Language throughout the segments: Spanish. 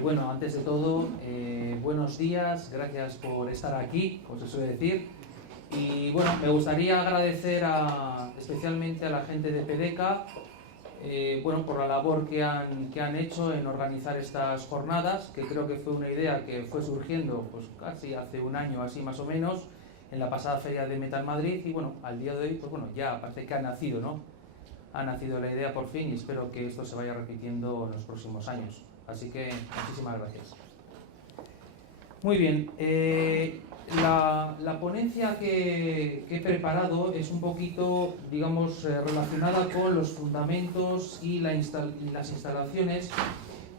Bueno, antes de todo, buenos días, gracias por estar aquí, como se suele decir. Y bueno, me gustaría agradecer especialmente a la gente de PDECA por la labor que han hecho en organizar estas jornadas, que creo que fue una idea que fue surgiendo pues casi hace un año, así más o menos, en la pasada Feria de Metal Madrid. Y bueno, al día de hoy, pues bueno, ya parece que ha nacido, ¿no? Ha nacido la idea por fin y espero que esto se vaya repitiendo en los próximos años. Así que muchísimas gracias. Muy bien, la ponencia que he preparado es un poquito, digamos, relacionada con los fundamentos y las instalaciones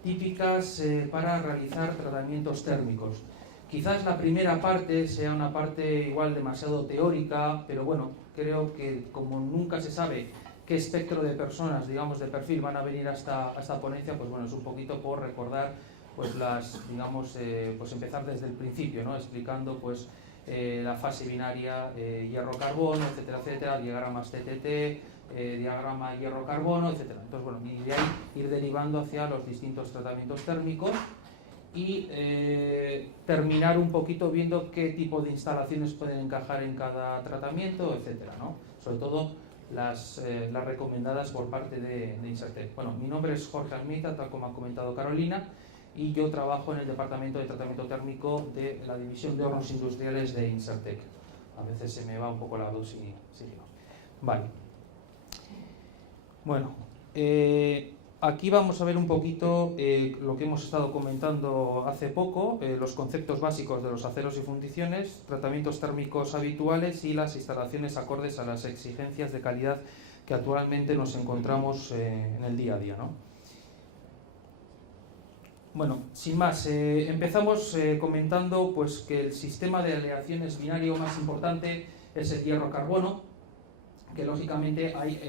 típicas para realizar tratamientos térmicos. Quizás la primera parte sea una parte igual demasiado teórica, pero bueno, creo que como nunca se sabe qué espectro de personas, digamos, de perfil van a venir a esta ponencia, pues bueno, es un poquito por recordar, pues pues empezar desde el principio, ¿no? Explicando, pues, la fase binaria hierro-carbono, etcétera, etcétera, diagramas TTT, diagrama hierro-carbono, etcétera. Entonces, bueno, y de ahí ir derivando hacia los distintos tratamientos térmicos y terminar un poquito viendo qué tipo de instalaciones pueden encajar en cada tratamiento, etcétera, ¿no? Sobre todo las recomendadas por parte de Insertec. Bueno, mi nombre es Jorge Almeida, tal como ha comentado Carolina, y yo trabajo en el Departamento de Tratamiento Térmico de la División de Hornos Industriales de Insertec. A veces se me va un poco la voz y digo. Vale. Bueno, aquí vamos a ver un poquito lo que hemos estado comentando hace poco, los conceptos básicos de los aceros y fundiciones, tratamientos térmicos habituales y las instalaciones acordes a las exigencias de calidad que actualmente nos encontramos en el día a día, ¿no? Bueno, sin más, empezamos comentando pues, que el sistema de aleaciones binario más importante es el hierro-carbono, que lógicamente hay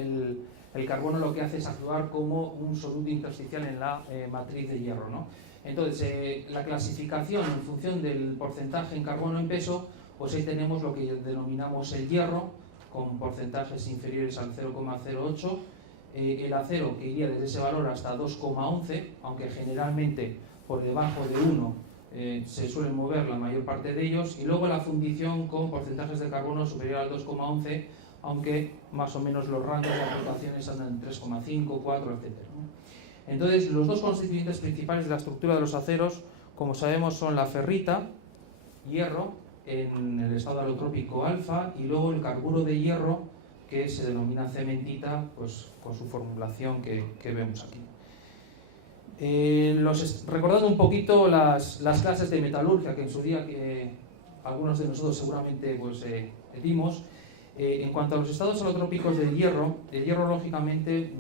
el carbono lo que hace es actuar como un soluto intersticial en la matriz de hierro, ¿no? Entonces, la clasificación en función del porcentaje en carbono en peso, pues ahí tenemos lo que denominamos el hierro, con porcentajes inferiores al 0,08, el acero, que iría desde ese valor hasta 2,11, aunque generalmente por debajo de 1 se suelen mover la mayor parte de ellos, y luego la fundición con porcentajes de carbono superior al 2,11, aunque más o menos los rangos de aplicaciones andan en 3,5, 4, etc. Entonces, los dos constituyentes principales de la estructura de los aceros, como sabemos, son la ferrita, hierro, en el estado alotrópico alfa, y luego el carburo de hierro, que se denomina cementita, pues con su formulación que vemos aquí. Recordando un poquito las clases de metalurgia que en su día que algunos de nosotros seguramente pues, dimos. En cuanto a los estados alotrópicos del hierro lógicamente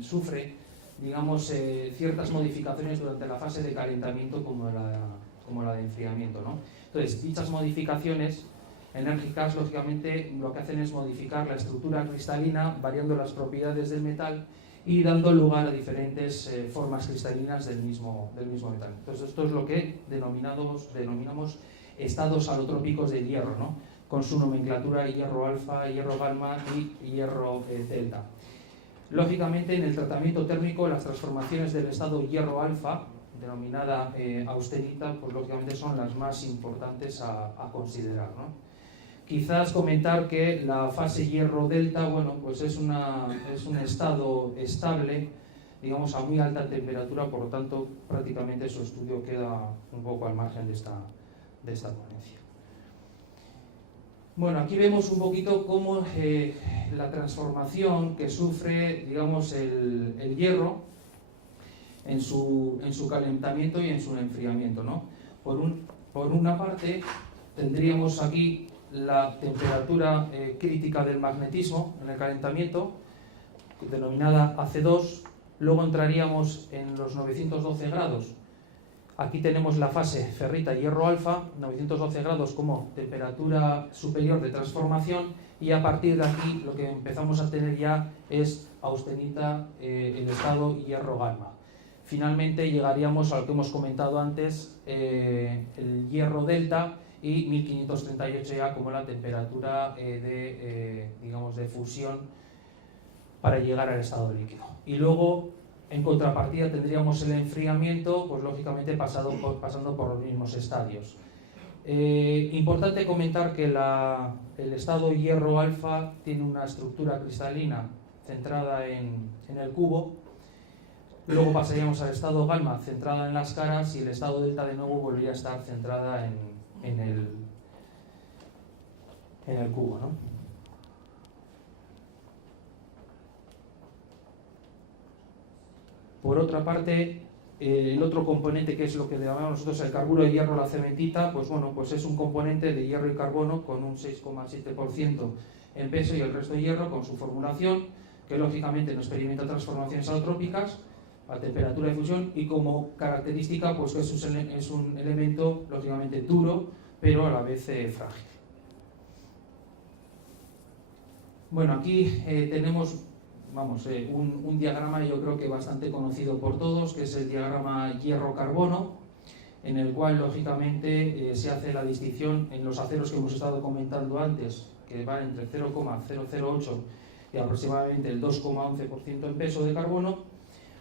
sufre, digamos, ciertas modificaciones durante la fase de calentamiento como la de enfriamiento, ¿no? Entonces, dichas modificaciones enérgicas, lógicamente, lo que hacen es modificar la estructura cristalina, variando las propiedades del metal y dando lugar a diferentes formas cristalinas del mismo metal. Entonces, esto es lo que denominamos estados alotrópicos del hierro, ¿no? Con su nomenclatura hierro alfa, hierro gamma y hierro delta. Lógicamente, en el tratamiento térmico, las transformaciones del estado hierro alfa, denominada austenita, pues lógicamente son las más importantes a considerar, ¿no? Quizás comentar que la fase hierro delta, bueno, pues es un estado estable, digamos, a muy alta temperatura, por lo tanto, prácticamente su estudio queda un poco al margen de esta ponencia. Bueno, aquí vemos un poquito cómo la transformación que sufre, digamos, el hierro en su calentamiento y en su enfriamiento, ¿no? Por una parte, tendríamos aquí la temperatura crítica del magnetismo en el calentamiento, denominada AC2, luego entraríamos en los 912 grados. Aquí tenemos la fase ferrita hierro alfa, 912 grados como temperatura superior de transformación, y a partir de aquí lo que empezamos a tener ya es austenita, el estado hierro gamma. Finalmente llegaríamos a lo que hemos comentado antes, el hierro delta, y 1538 ya como la temperatura digamos, de fusión para llegar al estado líquido. Y luego En contrapartida tendríamos el enfriamiento, pues lógicamente pasando por los mismos estadios. Importante comentar que el estado hierro alfa tiene una estructura cristalina centrada en el cubo. Luego pasaríamos al estado gamma centrada en las caras y el estado delta de nuevo volvería a estar centrada en el cubo, ¿no? Por otra parte, el otro componente, que es lo que llamamos nosotros el carburo de hierro, la cementita, pues bueno, pues es un componente de hierro y carbono con un 6,7% en peso y el resto de hierro con su formulación, que lógicamente no experimenta transformaciones alotrópicas a temperatura de fusión y como característica pues es un elemento lógicamente duro, pero a la vez frágil. Bueno, aquí tenemos un diagrama yo creo que bastante conocido por todos, que es el diagrama hierro-carbono, en el cual lógicamente se hace la distinción en los aceros que hemos estado comentando antes, que van entre 0,008 y aproximadamente el 2,11% en peso de carbono,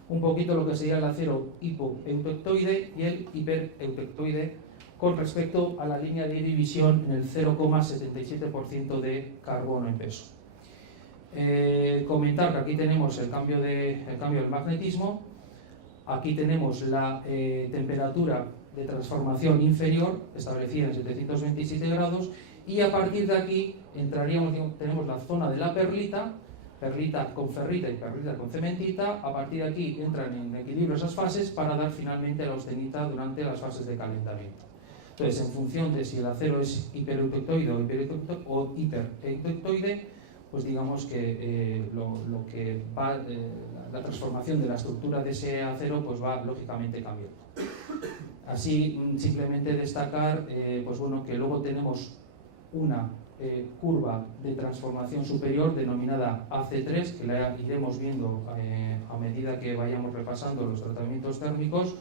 un poquito lo que sería el acero hipoeutectoide y el hipereutectoide con respecto a la línea de división en el 0,77% de carbono en peso. Comentar que aquí tenemos el cambio del magnetismo, aquí tenemos la temperatura de transformación inferior establecida en 727 grados y a partir de aquí tenemos la zona de la perlita con ferrita y perlita con cementita. A partir de aquí entran en equilibrio esas fases para dar finalmente la austenita durante las fases de calentamiento. Entonces, en función de si el acero es hipereutectoide o hipereutectoide, pues digamos que la transformación de la estructura de ese acero pues va lógicamente cambiando. Así, simplemente destacar pues bueno, que luego tenemos una curva de transformación superior denominada AC3, que la iremos viendo a medida que vayamos repasando los tratamientos térmicos,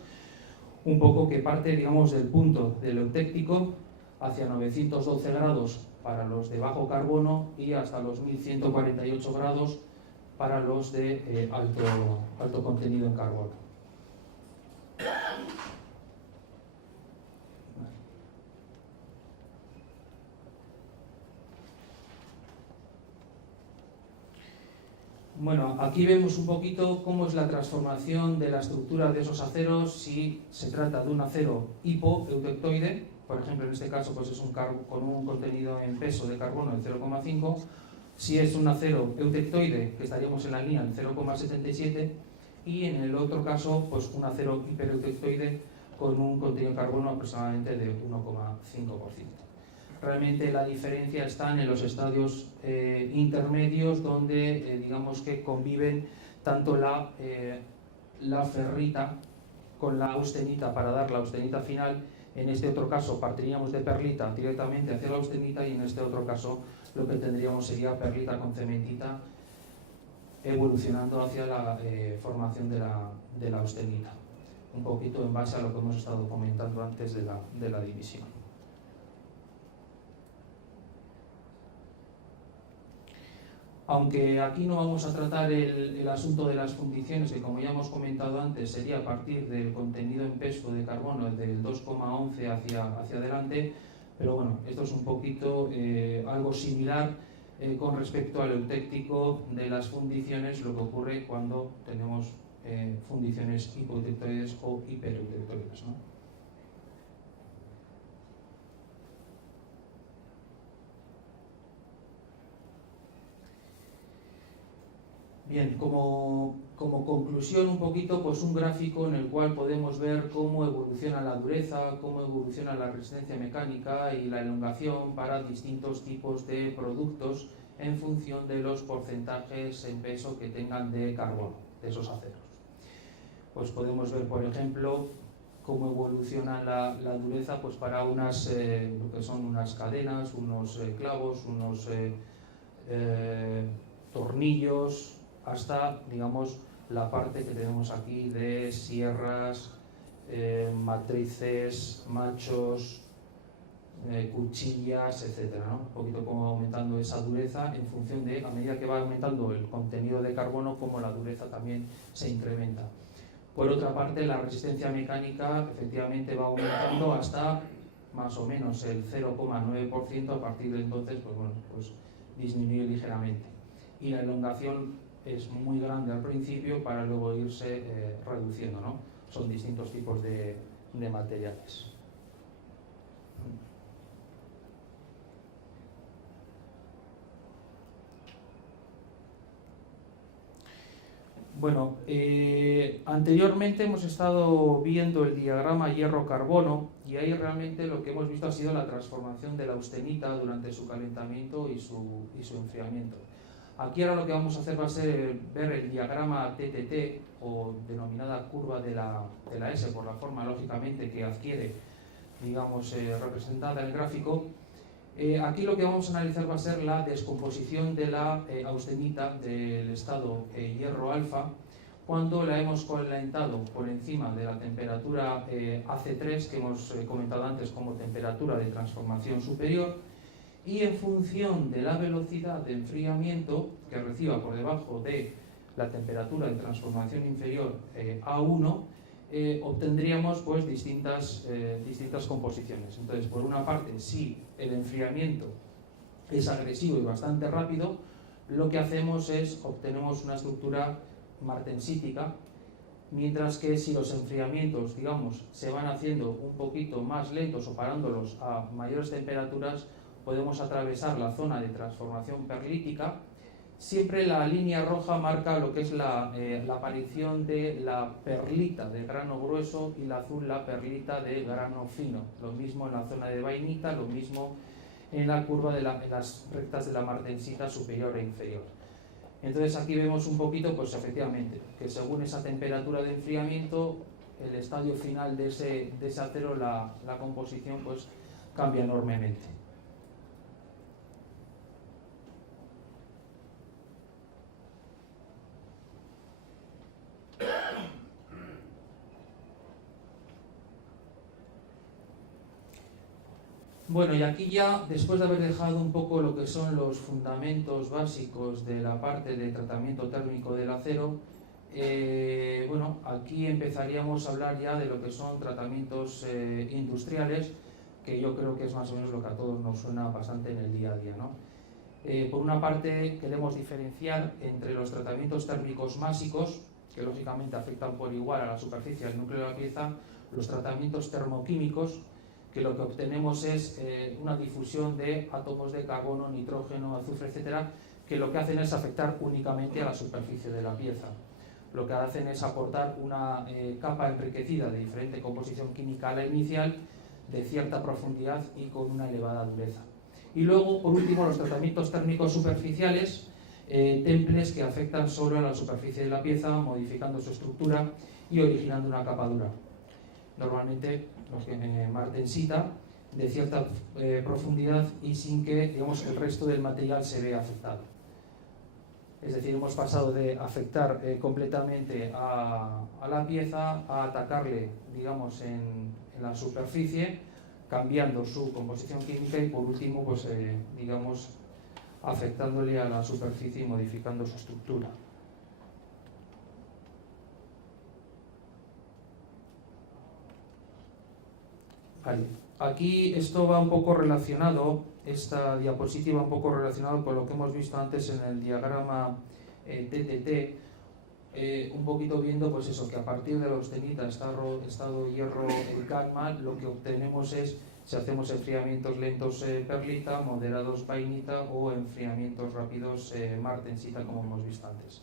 un poco que parte, digamos, del punto del eutéctico hacia 912 grados para los de bajo carbono y hasta los 1148 grados para los de alto contenido en carbono. Bueno, aquí vemos un poquito cómo es la transformación de la estructura de esos aceros si se trata de un acero hipoeutectoide, por ejemplo en este caso pues es con un contenido en peso de carbono del 0,5, si es un acero eutectoide que estaríamos en la línea del 0,77 y en el otro caso pues un acero hipereutectoide con un contenido de carbono aproximadamente de 1,5%. Realmente la diferencia está en los estadios intermedios donde digamos que conviven tanto la ferrita con la austenita para dar la austenita final. En este otro caso partiríamos de perlita directamente hacia la austenita y en este otro caso lo que tendríamos sería perlita con cementita evolucionando hacia la formación de la austenita. Un poquito en base a lo que hemos estado comentando antes de la división. Aunque aquí no vamos a tratar el asunto de las fundiciones, que como ya hemos comentado antes, sería a partir del contenido en peso de carbono del 2,11 hacia adelante, pero bueno, esto es un poquito algo similar con respecto al eutéctico de las fundiciones, lo que ocurre cuando tenemos fundiciones hipoeutectoides o hipereutectoides, ¿no? Bien, como conclusión un poquito, pues un gráfico en el cual podemos ver cómo evoluciona la dureza, cómo evoluciona la resistencia mecánica y la elongación para distintos tipos de productos en función de los porcentajes en peso que tengan de carbono, de esos aceros. Pues podemos ver, por ejemplo, cómo evoluciona la dureza pues para lo que son unas cadenas, unos clavos, unos tornillos, hasta, digamos, la parte que tenemos aquí de sierras, matrices, machos, cuchillas, etcétera, ¿no? Un poquito como va aumentando esa dureza en función de, a medida que va aumentando el contenido de carbono, como la dureza también se incrementa. Por otra parte, la resistencia mecánica efectivamente va aumentando hasta más o menos el 0,9%, a partir de entonces pues disminuye ligeramente. Y la elongación es muy grande al principio para luego irse reduciendo, ¿no? Son distintos tipos de materiales. Bueno, anteriormente hemos estado viendo el diagrama hierro-carbono y ahí realmente lo que hemos visto ha sido la transformación de la austenita durante su calentamiento y su enfriamiento. Aquí ahora lo que vamos a hacer va a ser ver el diagrama TTT, o denominada curva de la S, por la forma lógicamente que adquiere, digamos, representada en el gráfico. Aquí lo que vamos a analizar va a ser la descomposición de la austenita del estado hierro alfa cuando la hemos calentado por encima de la temperatura AC3 que hemos comentado antes como temperatura de transformación superior, y en función de la velocidad de enfriamiento que reciba por debajo de la temperatura de transformación inferior A1, obtendríamos pues distintas composiciones. Entonces, por una parte, si el enfriamiento es agresivo y bastante rápido, lo que hacemos es obtenemos una estructura martensítica, mientras que si los enfriamientos, digamos, se van haciendo un poquito más lentos o parándolos a mayores temperaturas, podemos atravesar la zona de transformación perlítica. Siempre la línea roja marca lo que es la aparición de la perlita de grano grueso y la azul la perlita de grano fino. Lo mismo en la zona de vainita, lo mismo en la curva de las rectas de la martensita superior e inferior. Entonces aquí vemos un poquito, pues efectivamente, que según esa temperatura de enfriamiento, el estadio final de ese acero, la composición pues cambia enormemente. Bueno, y aquí ya, después de haber dejado un poco lo que son los fundamentos básicos de la parte de tratamiento térmico del acero, bueno, aquí empezaríamos a hablar ya de lo que son tratamientos industriales, que yo creo que es más o menos lo que a todos nos suena bastante en el día a día, ¿no? Por una parte, queremos diferenciar entre los tratamientos térmicos másicos, que lógicamente afectan por igual a la superficie del núcleo de la pieza, los tratamientos termoquímicos, que lo que obtenemos es una difusión de átomos de carbono, nitrógeno, azufre, etcétera, que lo que hacen es afectar únicamente a la superficie de la pieza. Lo que hacen es aportar una capa enriquecida de diferente composición química a la inicial, de cierta profundidad y con una elevada dureza. Y luego, por último, los tratamientos térmicos superficiales, temples que afectan solo a la superficie de la pieza, modificando su estructura y originando una capa dura. Normalmente martensita, de cierta profundidad y sin que, digamos, el resto del material se vea afectado. Es decir, hemos pasado de afectar completamente a la pieza a atacarle, digamos, en la superficie, cambiando su composición química y por último, pues, digamos, afectándole a la superficie y modificando su estructura. Vale. Aquí esto va un poco relacionado, esta diapositiva un poco relacionado con lo que hemos visto antes en el diagrama TTT, un poquito viendo pues eso, que a partir de la austenita, estado hierro calma, lo que obtenemos es, si hacemos enfriamientos lentos perlita, moderados vainita o enfriamientos rápidos martensita, como hemos visto antes.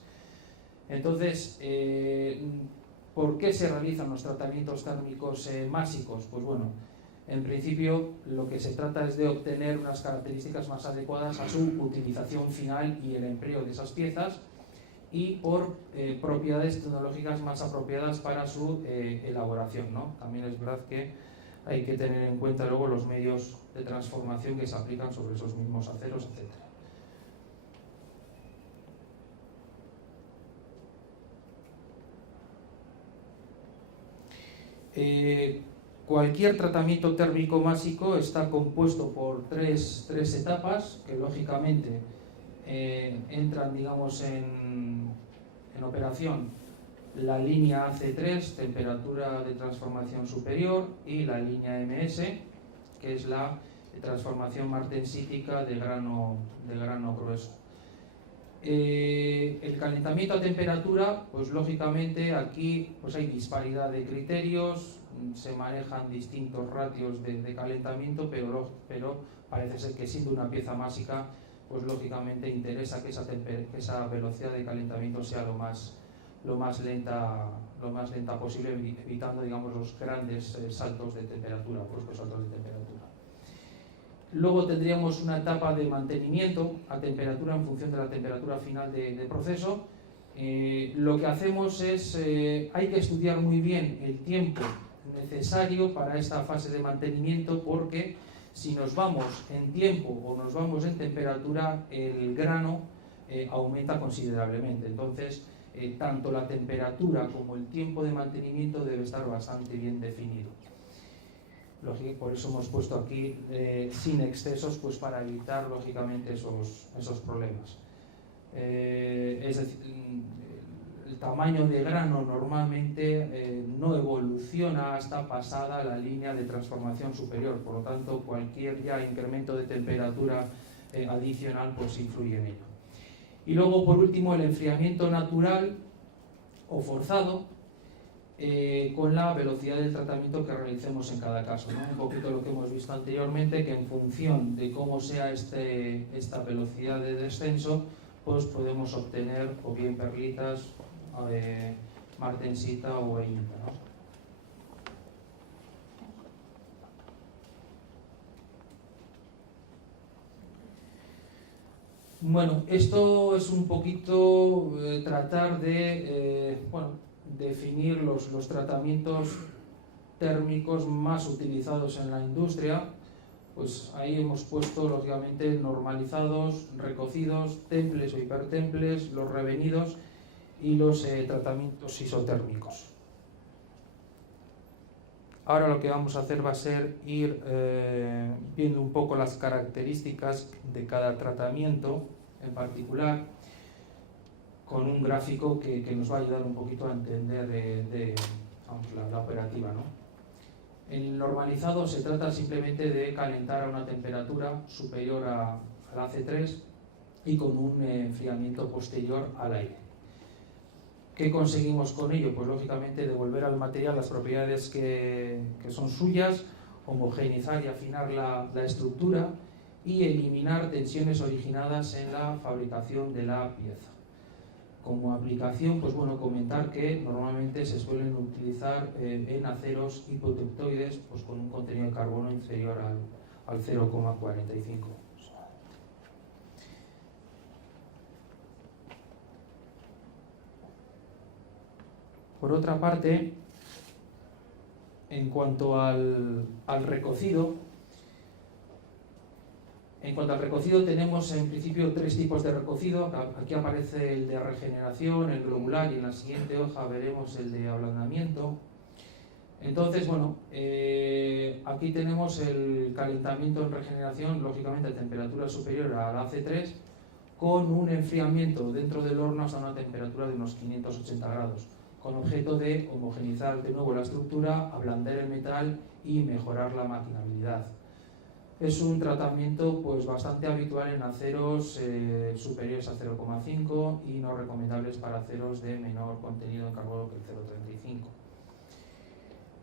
Entonces, ¿por qué se realizan los tratamientos térmicos másicos? Pues bueno, en principio lo que se trata es de obtener unas características más adecuadas a su utilización final y el empleo de esas piezas, y por propiedades tecnológicas más apropiadas para su elaboración, ¿no? También es verdad que hay que tener en cuenta luego los medios de transformación que se aplican sobre esos mismos aceros, etc. Cualquier tratamiento térmico básico está compuesto por tres etapas que lógicamente entran, digamos, en operación la línea AC3, temperatura de transformación superior, y la línea MS, que es la transformación martensítica de grano grueso. El calentamiento a temperatura, pues lógicamente aquí pues hay disparidad de criterios, se manejan distintos ratios de calentamiento, pero parece ser que siendo una pieza básica, pues lógicamente interesa que esa velocidad de calentamiento sea lo más lenta posible, evitando, digamos, los grandes saltos de temperatura, bruscos saltos de temperatura. Luego tendríamos una etapa de mantenimiento a temperatura en función de la temperatura final de proceso. Lo que hacemos es, hay que estudiar muy bien el tiempo necesario para esta fase de mantenimiento, porque si nos vamos en tiempo o nos vamos en temperatura, el grano aumenta considerablemente. Entonces, tanto la temperatura como el tiempo de mantenimiento debe estar bastante bien definido. Por eso hemos puesto aquí sin excesos, pues para evitar lógicamente esos problemas. Es decir, el tamaño de grano normalmente no evoluciona hasta pasada la línea de transformación superior, por lo tanto cualquier ya incremento de temperatura adicional pues influye en ello. Y luego, por último, el enfriamiento natural o forzado, con la velocidad del tratamiento que realicemos en cada caso, ¿no? Un poquito lo que hemos visto anteriormente, que en función de cómo sea esta velocidad de descenso, pues podemos obtener o bien perlitas, martensita o einita, ¿no? Bueno, esto es un poquito tratar de definir los tratamientos térmicos más utilizados en la industria. Pues ahí hemos puesto lógicamente normalizados, recocidos, temples o hipertemples, los revenidos y los tratamientos isotérmicos. Ahora lo que vamos a hacer va a ser ir viendo un poco las características de cada tratamiento en particular, con un gráfico que nos va a ayudar un poquito a entender la operativa, ¿no? En normalizado se trata simplemente de calentar a una temperatura superior al AC3 y con un enfriamiento posterior al aire. ¿Qué conseguimos con ello? Pues lógicamente devolver al material las propiedades que son suyas, homogeneizar y afinar la estructura y eliminar tensiones originadas en la fabricación de la pieza. Como aplicación, pues bueno, comentar que normalmente se suelen utilizar en aceros hipoductoides, pues con un contenido de carbono inferior al 0,45. Por otra parte, en cuanto al recocido, tenemos en principio tres tipos de recocido. Aquí aparece el de regeneración, el globular, y en la siguiente hoja veremos el de ablandamiento. Entonces, bueno, aquí tenemos el calentamiento en regeneración, lógicamente a temperatura superior al AC3, con un enfriamiento dentro del horno hasta una temperatura de unos 580 grados, con objeto de homogeneizar de nuevo la estructura, ablandar el metal y mejorar la maquinabilidad. Es un tratamiento pues bastante habitual en aceros superiores a 0,5 y no recomendables para aceros de menor contenido en carbono que el 0,35.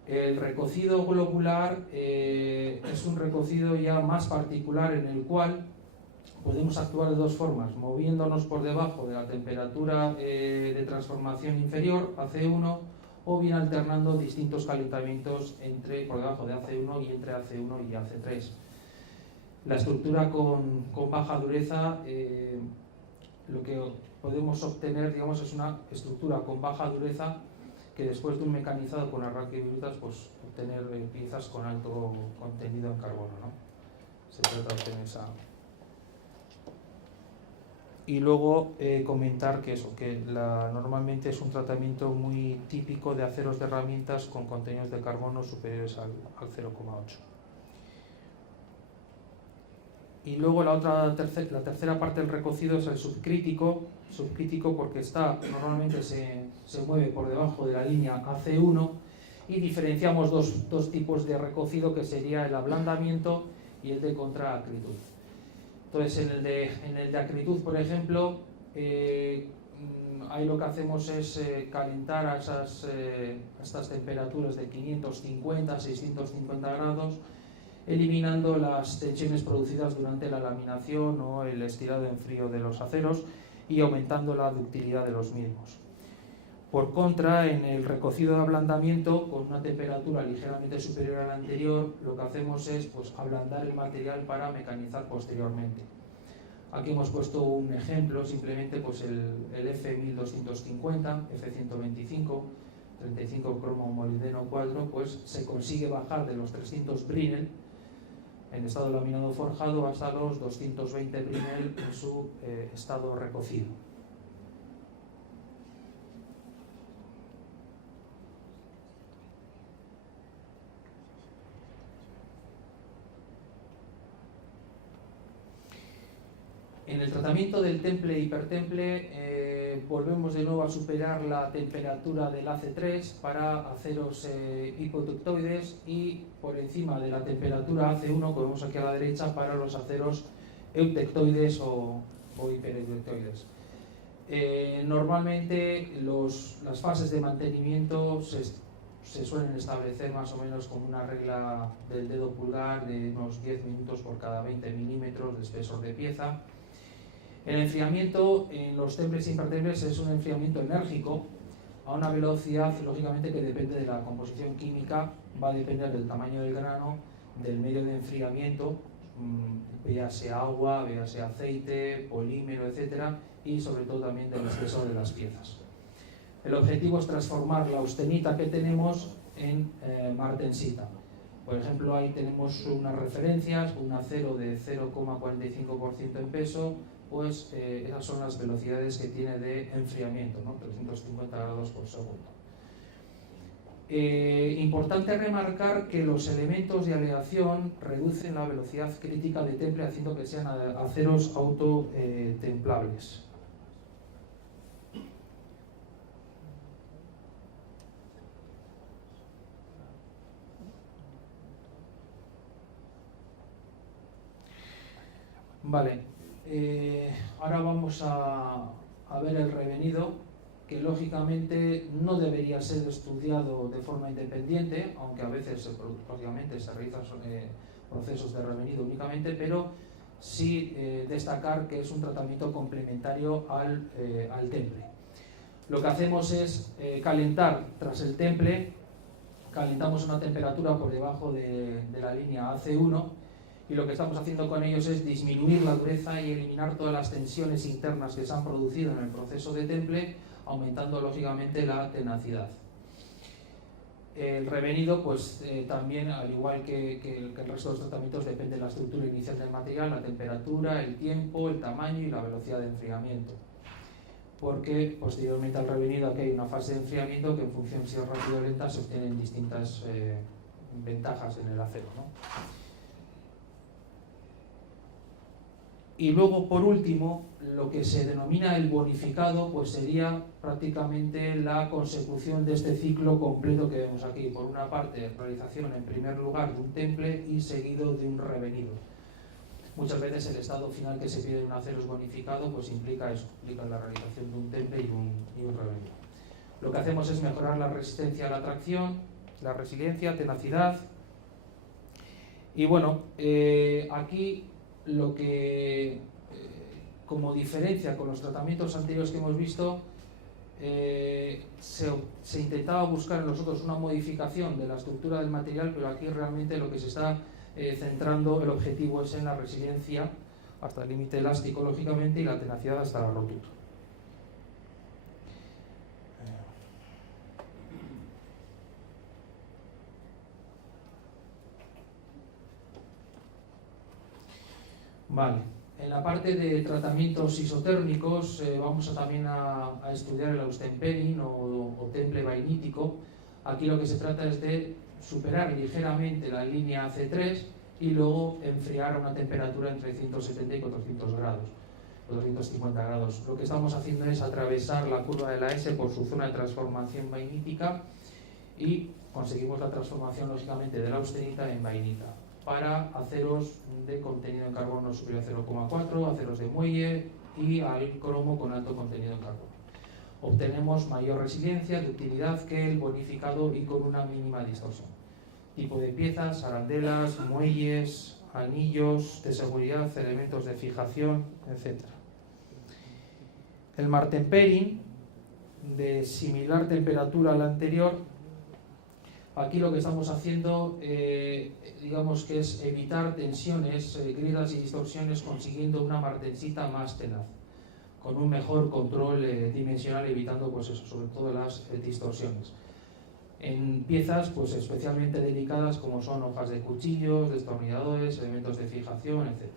El recocido globular es un recocido ya más particular, en el cual podemos actuar de dos formas: moviéndonos por debajo de la temperatura de transformación inferior, AC1, o bien alternando distintos calentamientos por debajo de AC1 y entre AC1 y AC3. La estructura con baja dureza, lo que podemos obtener, digamos, es una estructura con baja dureza que después de un mecanizado con arranque y virutas, pues obtener piezas con alto contenido en carbono, ¿no? Se trata de obtener Y luego comentar que normalmente es un tratamiento muy típico de aceros de herramientas con contenidos de carbono superiores al 0,8. Y luego la tercera parte del recocido es el subcrítico porque normalmente se mueve por debajo de la línea AC1, y diferenciamos dos tipos de recocido, que sería el ablandamiento y el de contraacritud. Entonces, en el de acritud, por ejemplo, ahí lo que hacemos es calentar a estas temperaturas de 550 a 650 grados, eliminando las tensiones producidas durante la laminación o el estirado en frío de los aceros y aumentando la ductilidad de los mismos. Por contra, en el recocido de ablandamiento, con una temperatura ligeramente superior a la anterior, lo que hacemos es ablandar el material para mecanizar posteriormente. Aquí hemos puesto un ejemplo, simplemente el F1250, F125, 35 cromo molibdeno 4, se consigue bajar de los 300 Brinell en estado laminado forjado hasta los 220 Brinell en su estado recocido. En el tratamiento del temple e hipertemple volvemos de nuevo a superar la temperatura del AC3 para aceros hipoductoides y por encima de la temperatura AC1, que vemos aquí a la derecha, para los aceros eutectoides o hipereutectoides. Normalmente las fases de mantenimiento se suelen establecer más o menos como una regla del dedo pulgar de unos 10 minutos por cada 20 milímetros de espesor de pieza. El enfriamiento en los temples e hipertemples es un enfriamiento enérgico a una velocidad, lógicamente, que depende de la composición química, va a depender del tamaño del grano, del medio de enfriamiento, véase agua, véase aceite, polímero, etcétera, y sobre todo también del espesor de las piezas. El objetivo es transformar la austenita que tenemos en martensita. Por ejemplo, ahí tenemos unas referencias, un acero de 0,45% en peso, esas son las velocidades que tiene de enfriamiento, ¿no? 350 grados por segundo. Importante remarcar que los elementos de aleación reducen la velocidad crítica de temple, haciendo que sean aceros autotemplables. Vale. Ahora vamos a ver el revenido, que lógicamente no debería ser estudiado de forma independiente, aunque a veces lógicamente se realizan procesos de revenido únicamente, pero sí destacar que es un tratamiento complementario al temple. Lo que hacemos es calentar tras el temple, calentamos una temperatura por debajo de la línea AC1, y lo que estamos haciendo con ellos es disminuir la dureza y eliminar todas las tensiones internas que se han producido en el proceso de temple, aumentando lógicamente la tenacidad. El revenido, también, al igual que el resto de los tratamientos, depende de la estructura inicial del material, la temperatura, el tiempo, el tamaño y la velocidad de enfriamiento. Porque posteriormente al revenido aquí hay una fase de enfriamiento que, en función si es rápido o lenta, se obtienen distintas ventajas en el acero, ¿no? Y luego, por último, lo que se denomina el bonificado, sería prácticamente la consecución de este ciclo completo que vemos aquí. Por una parte, realización en primer lugar de un temple y seguido de un revenido. Muchas veces el estado final que se pide de un acero es bonificado, implica eso, implica la realización de un temple y un revenido. Lo que hacemos es mejorar la resistencia a la tracción, la resiliencia, tenacidad. Y bueno, aquí lo que, como diferencia con los tratamientos anteriores que hemos visto, se intentaba buscar en los otros una modificación de la estructura del material, pero aquí realmente lo que se está centrando, el objetivo es en la resiliencia hasta el límite elástico, lógicamente, y la tenacidad hasta la rotura. Vale. En la parte de tratamientos isotérmicos vamos también a estudiar el Austemperin o temple vainítico. Aquí lo que se trata es de superar ligeramente la línea C3 y luego enfriar a una temperatura entre 170 y 400 grados o 250 grados. Lo que estamos haciendo es atravesar la curva de la S por su zona de transformación vainítica y conseguimos la transformación lógicamente de la austenita en vainita para aceros de contenido en carbono superior a 0,4, aceros de muelle y al cromo con alto contenido en carbono. Obtenemos mayor resiliencia, ductilidad que el bonificado y con una mínima distorsión. Tipo de piezas, arandelas, muelles, anillos de seguridad, elementos de fijación, etc. El Martenperin, de similar temperatura a la anterior, aquí lo que estamos haciendo, digamos que es evitar tensiones, grietas y distorsiones, consiguiendo una martensita más tenaz, con un mejor control dimensional, evitando pues eso, sobre todo las distorsiones. En piezas pues especialmente delicadas como son hojas de cuchillos, destornilladores, elementos de fijación, etc.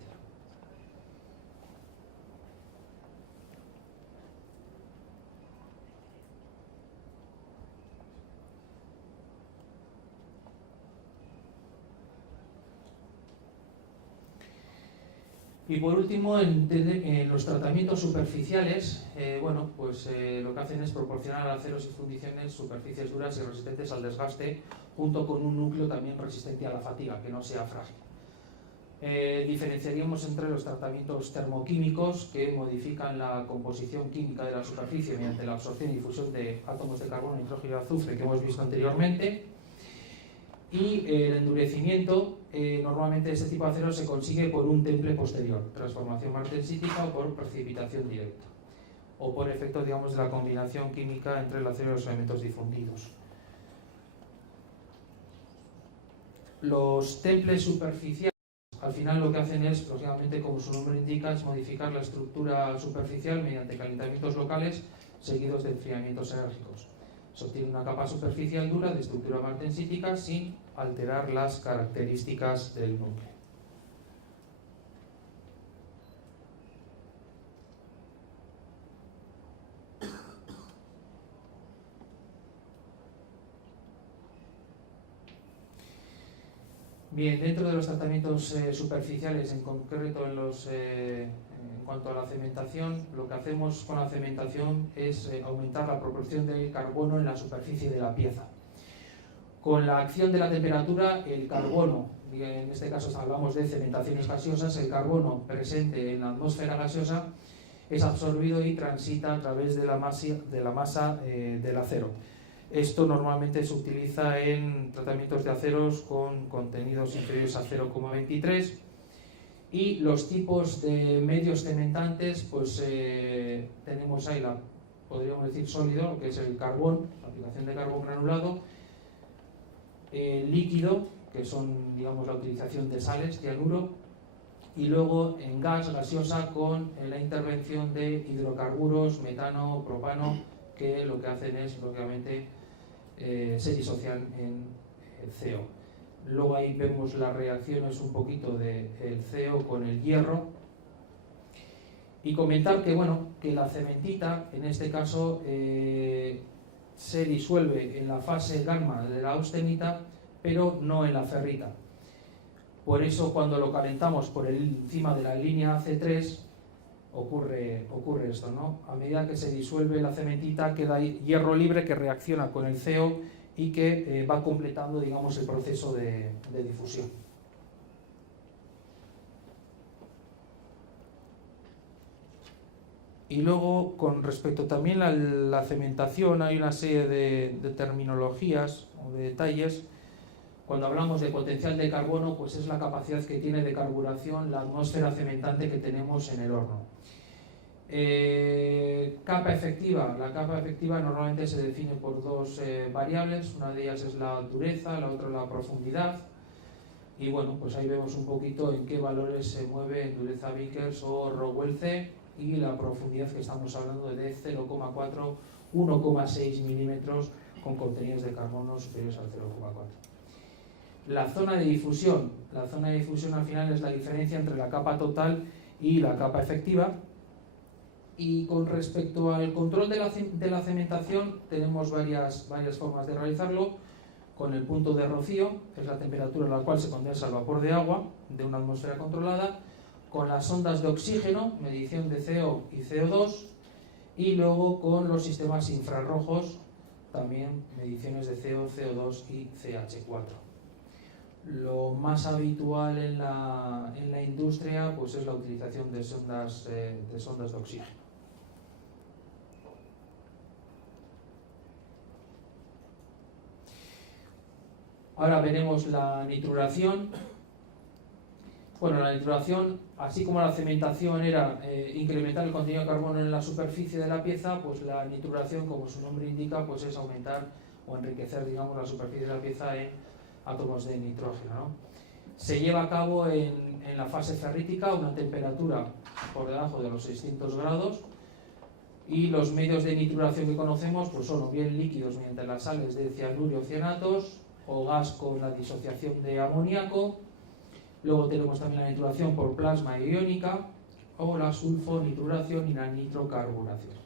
Y por último, en los tratamientos superficiales, lo que hacen es proporcionar a aceros y fundiciones superficies duras y resistentes al desgaste, junto con un núcleo también resistente a la fatiga, que no sea frágil. Diferenciaríamos entre los tratamientos termoquímicos, que modifican la composición química de la superficie mediante la absorción y difusión de átomos de carbono, nitrógeno y azufre, que hemos visto anteriormente. Y el endurecimiento, normalmente este tipo de acero se consigue por un temple posterior, transformación martensítica o por precipitación directa, o por efecto, digamos, de la combinación química entre el acero y los elementos difundidos. Los temples superficiales, al final lo que hacen es, lógicamente, como su nombre indica, es modificar la estructura superficial mediante calentamientos locales seguidos de enfriamientos enérgicos. Se obtiene una capa superficial dura de estructura martensítica sin alterar las características del núcleo. Bien, dentro de los tratamientos superficiales, en concreto en cuanto a la cementación, lo que hacemos con la cementación es aumentar la proporción de carbono en la superficie de la pieza. Con la acción de la temperatura, el carbono, en este caso hablamos de cementaciones gaseosas, el carbono presente en la atmósfera gaseosa es absorbido y transita a través de la masa del acero. Esto normalmente se utiliza en tratamientos de aceros con contenidos inferiores a 0,23 y los tipos de medios cementantes, pues tenemos ahí podríamos decir sólido, lo que es el carbón, la aplicación de carbón granulado, líquido, que son, digamos, la utilización de sales, cianuro, y luego en gas, gaseosa, con la intervención de hidrocarburos, metano, propano, que lo que hacen es, lógicamente, se disocian en CO. Luego ahí vemos las reacciones un poquito del CO con el hierro. Y comentar que, que la cementita, en este caso, se disuelve en la fase gamma de la austenita, pero no en la ferrita. Por eso, cuando lo calentamos por encima de la línea C3, ocurre esto, ¿no? A medida que se disuelve la cementita, queda hierro libre que reacciona con el CO y que va completando, digamos, el proceso de difusión. Y luego, con respecto también a la cementación, hay una serie de terminologías o de detalles. Cuando hablamos de potencial de carbono, pues es la capacidad que tiene de carburación la atmósfera cementante que tenemos en el horno. Capa efectiva. La capa efectiva normalmente se define por dos variables. Una de ellas es la dureza, la otra la profundidad. Y pues ahí vemos un poquito en qué valores se mueve en dureza Vickers o Rowell C, y la profundidad que estamos hablando de 0,4, 1,6 milímetros con contenidos de carbono superiores al 0,4. La zona de difusión al final es la diferencia entre la capa total y la capa efectiva. Y con respecto al control de la cementación, tenemos varias formas de realizarlo. Con el punto de rocío, que es la temperatura a la cual se condensa el vapor de agua de una atmósfera controlada, con las sondas de oxígeno, medición de CO y CO2, y luego con los sistemas infrarrojos, también mediciones de CO, CO2 y CH4. Lo más habitual en la industria pues es la utilización de sondas de oxígeno. Ahora veremos la nitruración. Bueno, la nitruración, así como la cementación era incrementar el contenido de carbono en la superficie de la pieza, pues la nitruración, como su nombre indica, pues es aumentar o enriquecer, digamos, la superficie de la pieza en átomos de nitrógeno, ¿no? Se lleva a cabo en la fase ferrítica a una temperatura por debajo de los 600 grados, y los medios de nitruración que conocemos pues son o bien líquidos mediante las sales de cianuro o cianatos, o gas con la disociación de amoníaco. Luego tenemos también la nitruración por plasma iónica, o la sulfonitruración y la nitrocarburación.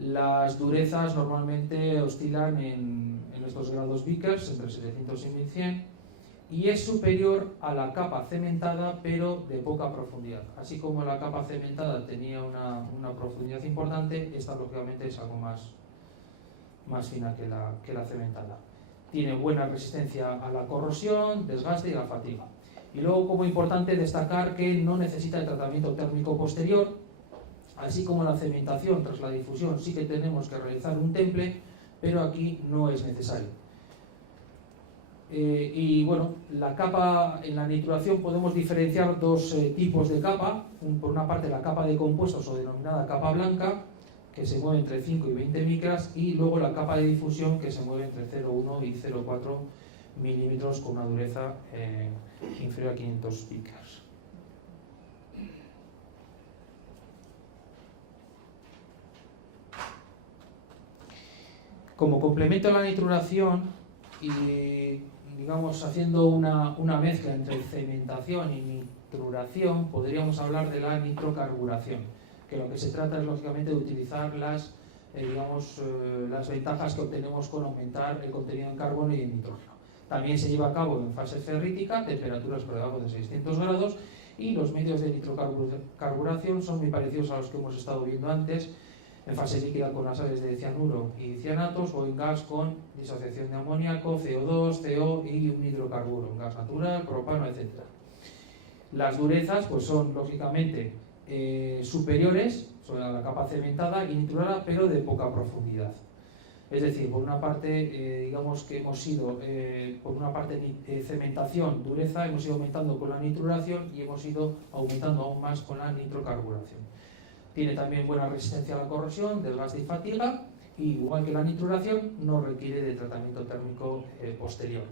Las durezas normalmente oscilan en estos grados Vickers, entre 700 y 1100, y es superior a la capa cementada, pero de poca profundidad. Así como la capa cementada tenía una profundidad importante, esta lógicamente es algo más fina que la cementada. Tiene buena resistencia a la corrosión, desgaste y a la fatiga. Y luego, como importante destacar que no necesita el tratamiento térmico posterior, así como la cementación tras la difusión sí que tenemos que realizar un temple, pero aquí no es necesario. Y bueno, la capa, en la nitruración podemos diferenciar dos tipos de capa. Por una parte la capa de compuestos, o denominada capa blanca, que se mueve entre 5 y 20 micras, y luego la capa de difusión, que se mueve entre 0,1 y 0,4 milímetros con una dureza inferior a 500 micras. Como complemento a la nitruración, y digamos haciendo una mezcla entre cementación y nitruración, podríamos hablar de la nitrocarburación, que lo que se trata es lógicamente de utilizar las ventajas que obtenemos con aumentar el contenido en carbono y en nitrógeno. También se lleva a cabo en fase ferrítica, temperaturas por debajo de 600 grados, y los medios de nitrocarburación son muy parecidos a los que hemos estado viendo antes, en fase líquida con las sales de cianuro y cianatos, o en gas con disociación de amoníaco, CO2, CO y un hidrocarburo, un gas natural, propano, etc. Las durezas pues son lógicamente superiores sobre la capa cementada y nitrurada, pero de poca profundidad. Es decir, por una parte, digamos que hemos ido, por una parte cementación, dureza, hemos ido aumentando con la nitruración y hemos ido aumentando aún más con la nitrocarburación. Tiene también buena resistencia a la corrosión, desgaste y fatiga, y igual que la nitruración, no requiere de tratamiento térmico posterior.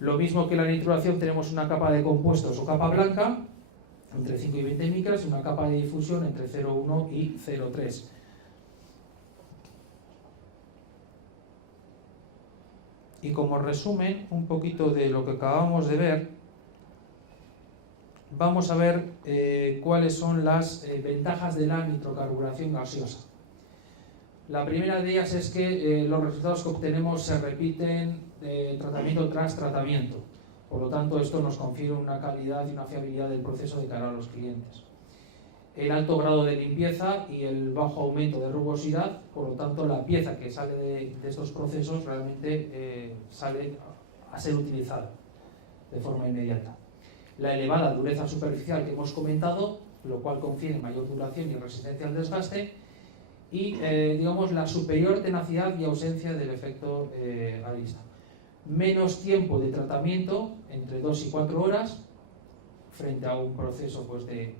Lo mismo que la nitruración, tenemos una capa de compuestos o capa blanca, entre 5 y 20 micras, y una capa de difusión entre 0,1 y 0,3. Y como resumen un poquito de lo que acabamos de ver, vamos a ver cuáles son las ventajas de la nitrocarburación gaseosa. La primera de ellas es que los resultados que obtenemos se repiten tratamiento tras tratamiento. Por lo tanto, esto nos confiere una calidad y una fiabilidad del proceso de cara a los clientes. El alto grado de limpieza y el bajo aumento de rugosidad, por lo tanto, la pieza que sale de estos procesos realmente sale a ser utilizada de forma inmediata. La elevada dureza superficial que hemos comentado, lo cual confiere mayor duración y resistencia al desgaste, y digamos la superior tenacidad y ausencia del efecto arista. Menos tiempo de tratamiento, entre 2 y 4 horas, frente a un proceso pues de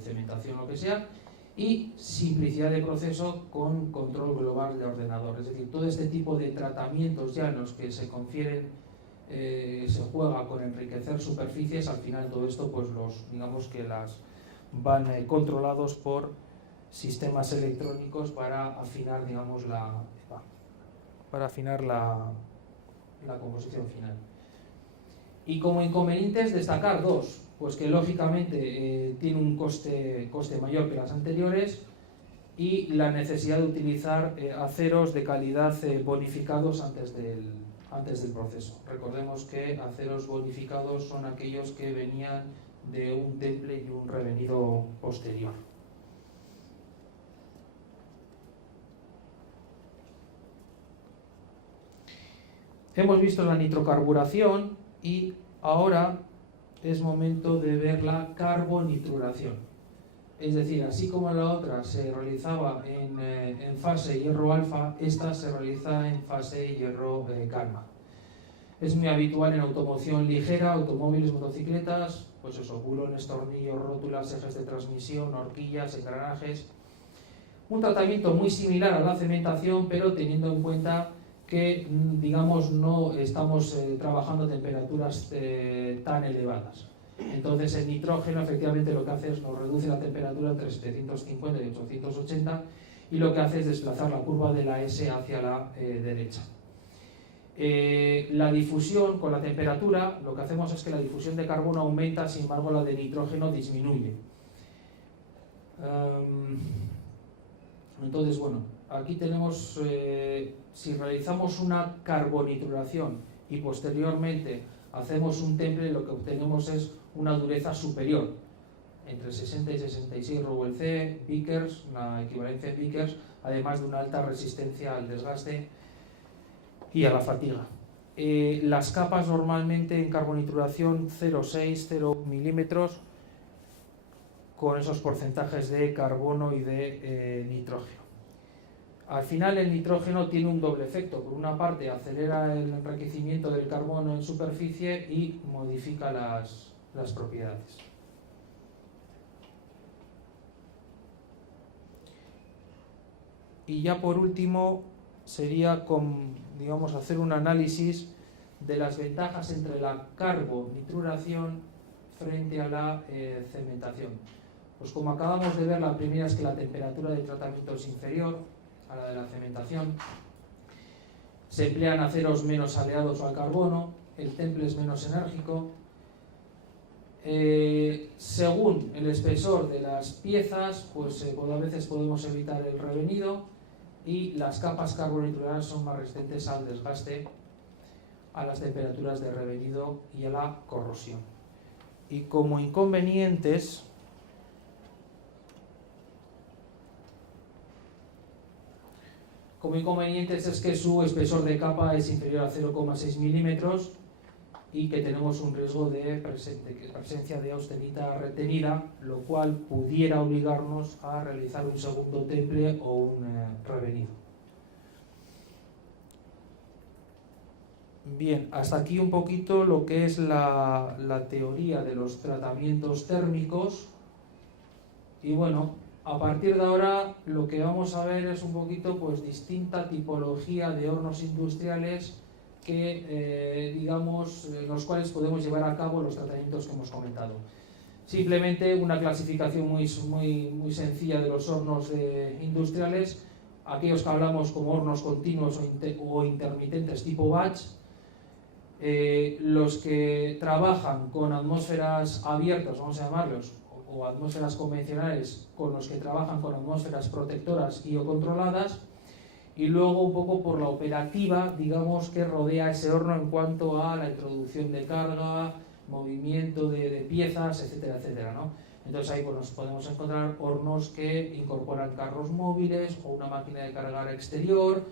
cementación, lo que sea, y simplicidad de proceso con control global de ordenador. Es decir, todo este tipo de tratamientos ya en los que se confieren, se juega con enriquecer superficies, al final todo esto pues digamos que las van controlados por sistemas electrónicos para afinar, digamos, la composición final. Y como inconvenientes destacar dos, pues que lógicamente tiene un coste mayor que las anteriores y la necesidad de utilizar aceros de calidad bonificados antes del proceso. Recordemos que aceros bonificados son aquellos que venían de un temple y un revenido posterior. Hemos visto la nitrocarburación y ahora es momento de ver la carbonituración. Es decir, así como la otra se realizaba en fase hierro alfa, esta se realiza en fase hierro gamma. Es muy habitual en automoción ligera, automóviles, motocicletas, pues eso, bulones, tornillos, rótulas, ejes de transmisión, horquillas, engranajes. Un tratamiento muy similar a la cementación, pero teniendo en cuenta que, digamos, no estamos trabajando a temperaturas tan elevadas. Entonces el nitrógeno efectivamente lo que hace es nos reduce la temperatura entre 750 y 880 y lo que hace es desplazar la curva de la S hacia la derecha. La difusión con la temperatura, lo que hacemos es que la difusión de carbono aumenta, sin embargo la de nitrógeno disminuye. Entonces, bueno, aquí tenemos, si realizamos una carbonituración y posteriormente hacemos un temple, lo que obtenemos es una dureza superior, entre 60 y 66 Rowell C, Vickers, una equivalencia de Vickers, además de una alta resistencia al desgaste y a la fatiga. Las capas normalmente en carbonituración 0,6, 0 milímetros, con esos porcentajes de carbono y de nitrógeno. Al final el nitrógeno tiene un doble efecto. Por una parte acelera el enriquecimiento del carbono en superficie y modifica las propiedades. Y ya por último sería digamos, hacer un análisis de las ventajas entre la carbonituración frente a la cementación. Pues como acabamos de ver, la primera es que la temperatura de tratamiento es inferior a la de la cementación. Se emplean aceros menos aleados al carbono, el temple es menos enérgico. Según el espesor de las piezas, pues a veces podemos evitar el revenido y las capas carbonituradas son más resistentes al desgaste, a las temperaturas de revenido y a la corrosión. Y como inconvenientes, es que su espesor de capa es inferior a 0,6 milímetros y que tenemos un riesgo de presencia de austenita retenida, lo cual pudiera obligarnos a realizar un segundo temple o un revenido. Bien, hasta aquí un poquito lo que es la teoría de los tratamientos térmicos. Y bueno, a partir de ahora lo que vamos a ver es un poquito pues distinta tipología de hornos industriales que, digamos, en los cuales podemos llevar a cabo los tratamientos que hemos comentado. Simplemente una clasificación muy sencilla de los hornos industriales, aquellos que hablamos como hornos continuos o intermitentes tipo batch, los que trabajan con atmósferas abiertas, vamos a llamarlos, o atmósferas convencionales, con los que trabajan con atmósferas protectoras y o controladas, y luego un poco por la operativa, digamos, que rodea ese horno en cuanto a la introducción de carga, movimiento de piezas, etcétera, etcétera, ¿no? Entonces ahí pues, podemos encontrar hornos que incorporan carros móviles o una máquina de cargar exterior,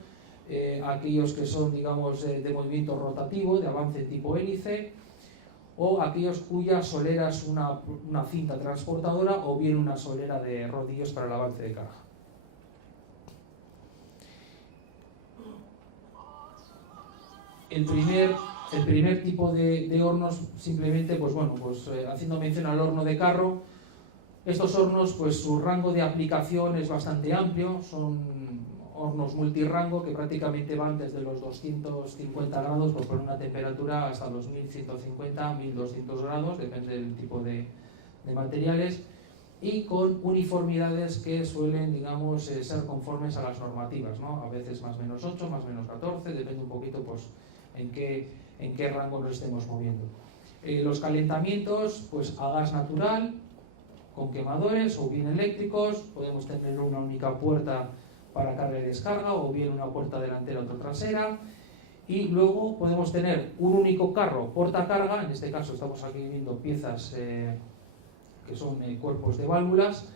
aquellos que son, digamos, de movimiento rotativo, de avance tipo hélice, o aquellos cuya solera es una cinta transportadora o bien una solera de rodillos para el avance de carga. El primer tipo de hornos, simplemente, pues bueno, pues haciendo mención al horno de carro, estos hornos, pues su rango de aplicación es bastante amplio, son hornos multirrango que prácticamente van desde los 250 grados, por poner una temperatura, hasta los 1150, 1200 grados, depende del tipo de materiales, y con uniformidades que suelen, digamos, ser conformes a las normativas, ¿no? A veces más menos 8, más menos 14, depende un poquito pues en qué rango nos estemos moviendo. Los calentamientos, pues a gas natural, con quemadores o bien eléctricos. Podemos tener una única puerta para carga y descarga, o bien una puerta delantera, otra trasera. Y luego podemos tener un único carro portacarga, en este caso estamos aquí viendo piezas que son cuerpos de válvulas,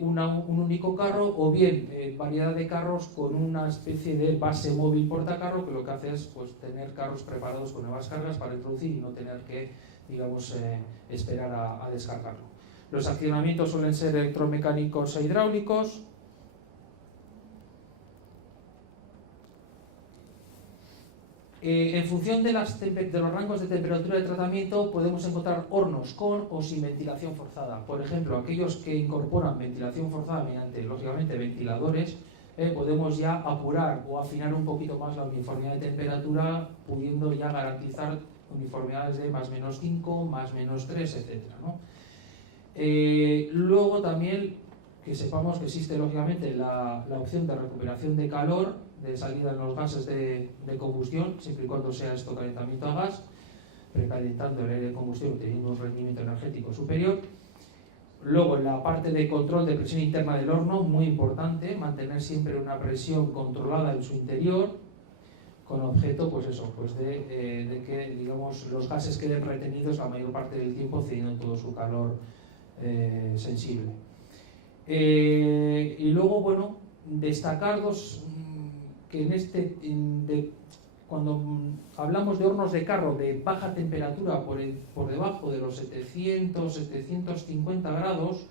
un único carro, o bien variedad de carros con una especie de base móvil portacarro, que lo que hace es pues, tener carros preparados con nuevas cargas para introducir y no tener que, digamos, esperar a descargarlo. Los accionamientos suelen ser electromecánicos e hidráulicos. En función de los rangos de temperatura de tratamiento podemos encontrar hornos con o sin ventilación forzada. Por ejemplo, aquellos que incorporan ventilación forzada mediante, lógicamente, ventiladores, podemos ya apurar o afinar un poquito más la uniformidad de temperatura, pudiendo ya garantizar uniformidades de más menos 5, más menos 3, etc., ¿no? Luego también que sepamos que existe lógicamente la opción de recuperación de calor, de salida en los gases de combustión, siempre y cuando sea esto calentamiento a gas, precalentando el aire de combustión teniendo un rendimiento energético superior. Luego la parte de control de presión interna del horno, muy importante, mantener siempre una presión controlada en su interior, con objeto pues eso, pues de que digamos, los gases queden retenidos la mayor parte del tiempo, cediendo todo su calor sensible. Y luego, bueno, destacar dos, que cuando hablamos de hornos de carro de baja temperatura por debajo de los 700-750 grados,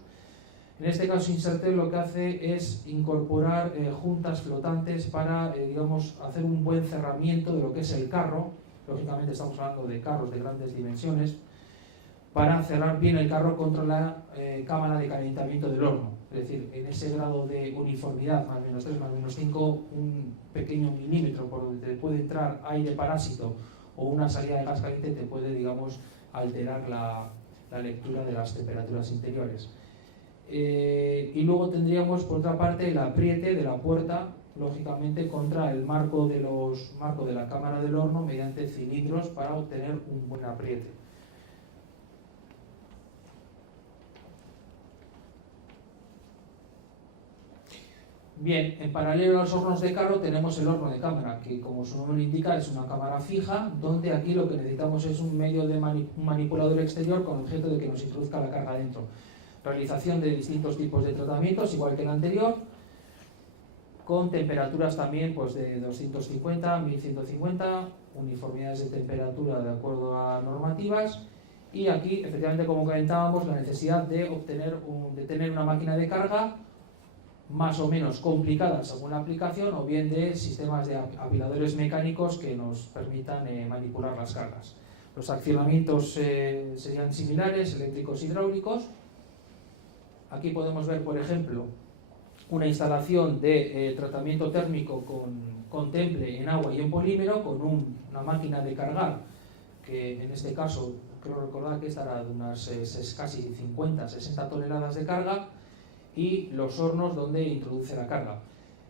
en este caso Insertel lo que hace es incorporar juntas flotantes para, digamos, hacer un buen cerramiento de lo que es el carro. Lógicamente estamos hablando de carros de grandes dimensiones, para cerrar bien el carro contra la cámara de calentamiento del horno. Es decir, en ese grado de uniformidad, más menos 3, más menos 5, un pequeño milímetro por donde te puede entrar aire parásito o una salida de gas caliente te puede, digamos, alterar la lectura de las temperaturas interiores. Y luego tendríamos, por otra parte, el apriete de la puerta, lógicamente, contra el marco de la cámara del horno mediante cilindros para obtener un buen apriete. Bien, en paralelo a los hornos de carro tenemos el horno de cámara, que como su nombre indica es una cámara fija, donde aquí lo que necesitamos es un medio de un manipulador exterior con objeto de que nos introduzca la carga dentro. Realización de distintos tipos de tratamientos, igual que el anterior, con temperaturas también pues, de 250, 1150, uniformidades de temperatura de acuerdo a normativas, y aquí, efectivamente, como comentábamos, la necesidad de tener una máquina de carga más o menos complicadas según la aplicación, o bien de sistemas de apiladores mecánicos que nos permitan manipular las cargas. Los accionamientos serían similares, eléctricos, hidráulicos. Aquí podemos ver, por ejemplo, una instalación de tratamiento térmico con temple en agua y en polímero, con una máquina de cargar, que en este caso creo recordar que estará de unas casi 50-60 toneladas de carga, y los hornos donde introduce la carga.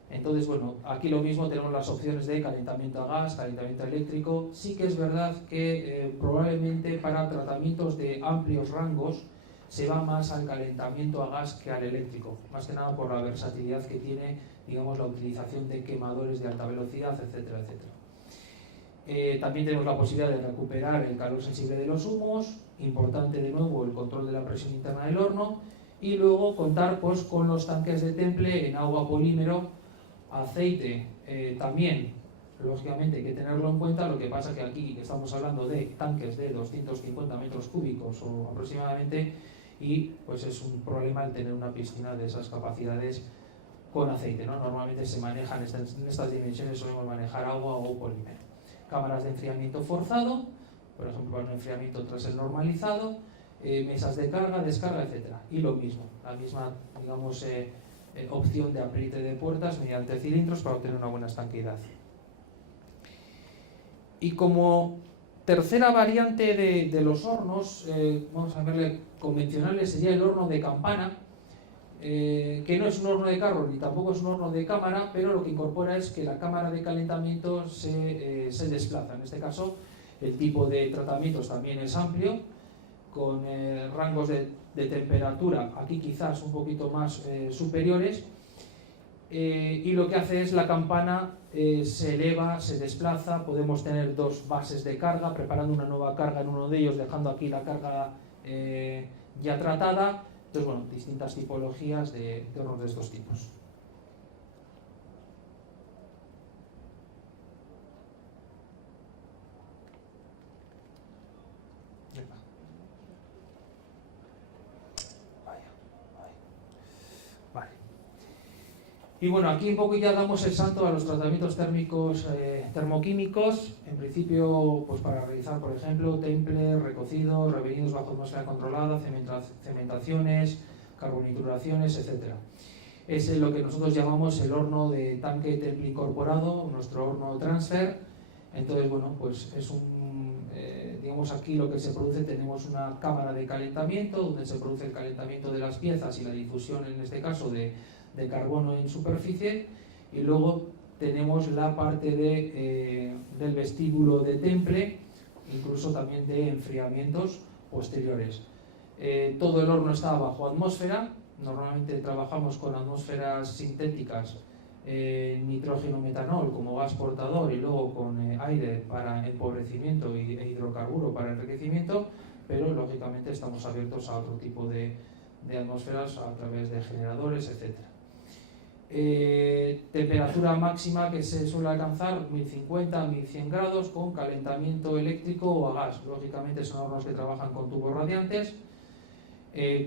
Entonces, bueno, aquí lo mismo, tenemos las opciones de calentamiento a gas, calentamiento eléctrico. Sí que es verdad que probablemente para tratamientos de amplios rangos se va más al calentamiento a gas que al eléctrico, más que nada por la versatilidad que tiene, digamos, la utilización de quemadores de alta velocidad, etcétera, etcétera. También tenemos la posibilidad de recuperar el calor sensible de los humos, importante de nuevo el control de la presión interna del horno, y luego contar pues, con los tanques de temple en agua, polímero, aceite. También, lógicamente, hay que tenerlo en cuenta. Lo que pasa que aquí estamos hablando de tanques de 250 metros cúbicos o aproximadamente, y pues es un problema el tener una piscina de esas capacidades con aceite, ¿no? Normalmente se manejan en estas dimensiones, solemos manejar agua o polímero. Cámaras de enfriamiento forzado, por ejemplo, para un enfriamiento tras el normalizado, mesas de carga, descarga, etc. Y lo mismo, la misma, digamos, opción de apriete de puertas mediante cilindros para obtener una buena estanqueidad. Y como tercera variante de los hornos, vamos a verle convencionales, sería el horno de campana, que no es un horno de carro ni tampoco es un horno de cámara, pero lo que incorpora es que la cámara de calentamiento se desplaza. En este caso, El tipo de tratamientos también es amplio, con rangos de temperatura aquí quizás un poquito más superiores, y lo que hace es la campana se eleva, se desplaza, podemos tener dos bases de carga, preparando una nueva carga en uno de ellos, dejando aquí la carga ya tratada. Entonces, bueno, distintas tipologías de hornos de estos tipos. Y bueno, aquí un poco ya damos el salto a los tratamientos térmicos termoquímicos, en principio pues para realizar, por ejemplo, temple, recocidos, revenidos bajo atmósfera controlada, cementaciones, carbonituraciones, etc. Es lo que nosotros llamamos el horno de tanque temple incorporado, nuestro horno transfer. Entonces, bueno, pues es digamos aquí lo que se produce, tenemos una cámara de calentamiento donde se produce el calentamiento de las piezas y la difusión, en este caso, de carbono en superficie, y luego tenemos la parte del vestíbulo de temple, incluso también de enfriamientos posteriores. Todo el horno está bajo atmósfera, normalmente trabajamos con atmósferas sintéticas, nitrógeno-metanol como gas portador, y luego con aire para empobrecimiento e hidrocarburo para enriquecimiento, pero lógicamente estamos abiertos a otro tipo de atmósferas a través de generadores, etc. Temperatura máxima que se suele alcanzar 1050-1100 grados con calentamiento eléctrico o a gas. Lógicamente son hornos que trabajan con tubos radiantes.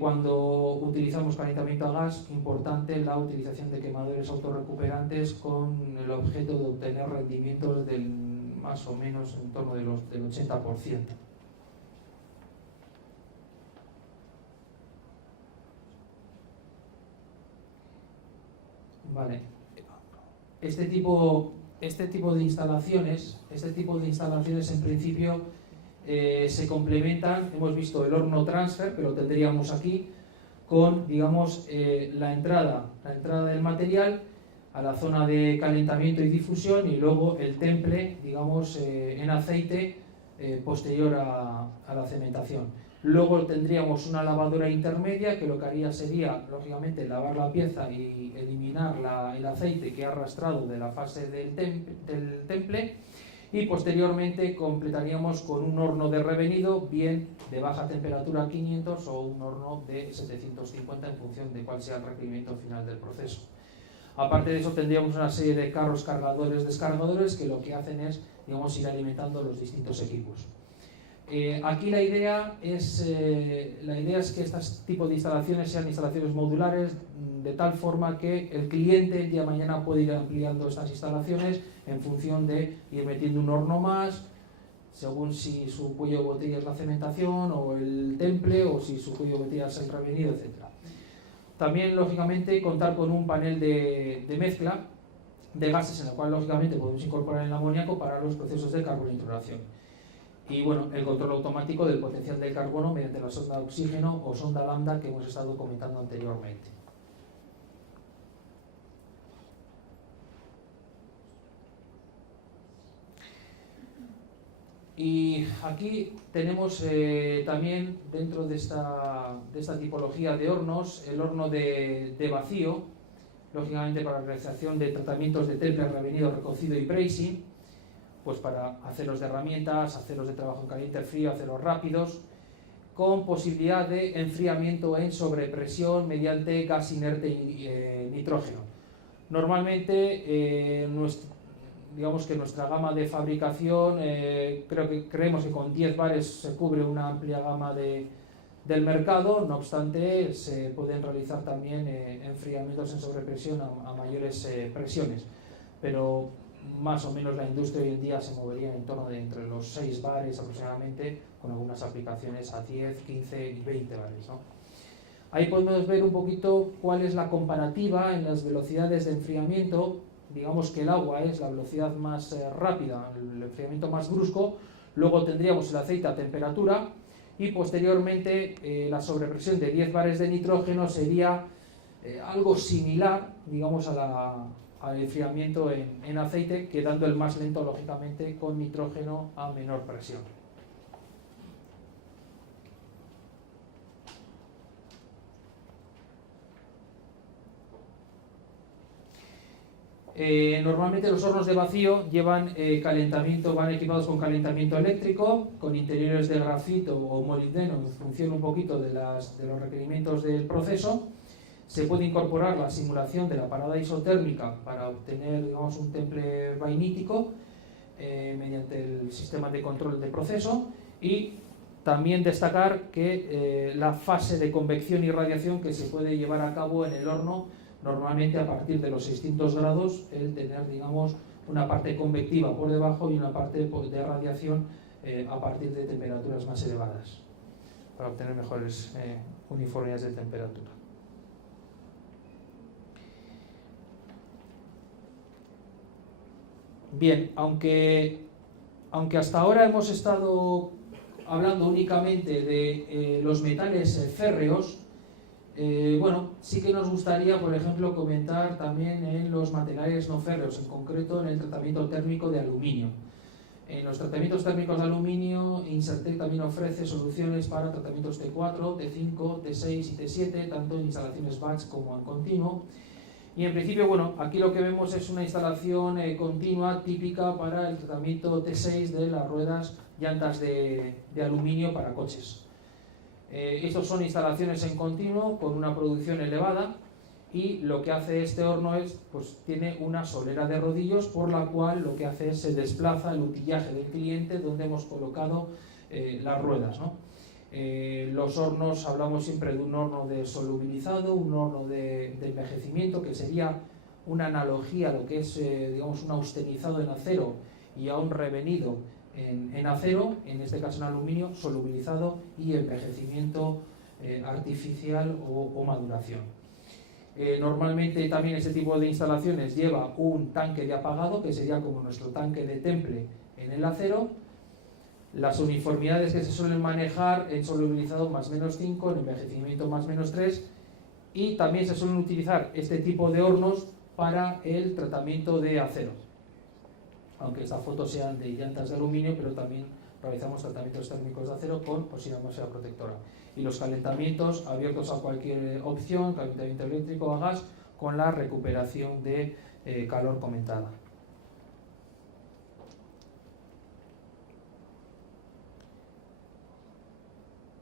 Cuando utilizamos calentamiento a gas, importante la utilización de quemadores autorrecuperantes con el objeto de obtener rendimientos del más o menos en torno del 80%. Vale. Este tipo de instalaciones en principio se complementan. Hemos visto el horno transfer, que lo tendríamos aquí, con, digamos, la entrada del material a la zona de calentamiento y difusión, y luego el temple, digamos, en aceite posterior a la cementación. Luego tendríamos una lavadora intermedia que lo que haría sería, lógicamente, lavar la pieza y eliminar el aceite que ha arrastrado de la fase del temple, y posteriormente completaríamos con un horno de revenido, bien de baja temperatura 500 o un horno de 750 en función de cuál sea el requerimiento final del proceso. Aparte de eso, tendríamos una serie de carros cargadores, descargadores, que lo que hacen es, digamos, ir alimentando los distintos equipos. Aquí la idea es que este tipo de instalaciones sean instalaciones modulares, de tal forma que el cliente el día de mañana puede ir ampliando estas instalaciones en función de ir metiendo un horno más, según si su cuello de botella es la cementación o el temple, o si su cuello de botella es el revenido, etc. También, lógicamente, contar con un panel de mezcla de gases, en el cual, lógicamente, podemos incorporar el amoníaco para los procesos de carbonituración. Y bueno, el control automático del potencial del carbono mediante la sonda de oxígeno o sonda lambda que hemos estado comentando anteriormente. Y aquí tenemos también, dentro de esta tipología de hornos, el horno de vacío, lógicamente para la realización de tratamientos de temple, revenido, recocido y bracing, pues para aceros de herramientas, aceros de trabajo en caliente frío, aceros rápidos, con posibilidad de enfriamiento en sobrepresión mediante gas inerte y nitrógeno. Normalmente, digamos que nuestra gama de fabricación, creemos que con 10 bares se cubre una amplia gama del mercado. No obstante, se pueden realizar también enfriamientos en sobrepresión a mayores presiones, pero más o menos la industria hoy en día se movería en torno de entre los 6 bares aproximadamente, con algunas aplicaciones a 10, 15 y 20 bares, ¿no? Ahí podemos ver un poquito cuál es la comparativa en las velocidades de enfriamiento. Digamos que el agua es la velocidad más rápida, el enfriamiento más brusco. Luego tendríamos el aceite a temperatura, y posteriormente la sobrepresión de 10 bares de nitrógeno sería algo similar, digamos, a al enfriamiento en aceite, quedando el más lento, lógicamente, con nitrógeno a menor presión. Normalmente los hornos de vacío llevan calentamiento, van equipados con calentamiento eléctrico, con interiores de grafito o molibdeno en función un poquito de los requerimientos del proceso. Se puede incorporar la simulación de la parada isotérmica para obtener, digamos, un temple vainítico mediante el sistema de control de proceso, y también destacar que la fase de convección y radiación que se puede llevar a cabo en el horno, normalmente a partir de los 600 grados, el tener, digamos, una parte convectiva por debajo y una parte de radiación a partir de temperaturas más elevadas, para obtener mejores uniformidades de temperatura. Bien, aunque hasta ahora hemos estado hablando únicamente de los metales férreos, bueno, sí que nos gustaría, por ejemplo, comentar también en los materiales no férreos, en concreto en el tratamiento térmico de aluminio. En los tratamientos térmicos de aluminio, Insertec también ofrece soluciones para tratamientos T4, T5, T6 y T7, tanto en instalaciones batch como en continuo. Y en principio, bueno, aquí lo que vemos es una instalación continua típica para el tratamiento T6 de las ruedas llantas de aluminio para coches. Estos son instalaciones en continuo con una producción elevada, y lo que hace este horno es, pues tiene una solera de rodillos por la cual lo que hace es se desplaza el utillaje del cliente donde hemos colocado las ruedas, ¿no? Los hornos, hablamos siempre de un horno de solubilizado, un horno de envejecimiento, que sería una analogía a lo que es digamos, un austenizado en acero y a un revenido en acero, en este caso en aluminio, solubilizado y envejecimiento artificial o maduración. Normalmente también este tipo de instalaciones lleva un tanque de apagado, que sería como nuestro tanque de temple en el acero. Las uniformidades que se suelen manejar en solubilizado más menos 5, en envejecimiento más menos 3, y también se suelen utilizar este tipo de hornos para el tratamiento de acero, aunque estas fotos sean de llantas de aluminio, pero también realizamos tratamientos térmicos de acero con oxidado atmósfera protectora. Y los calentamientos abiertos a cualquier opción, calentamiento eléctrico o a gas, con la recuperación de calor comentada.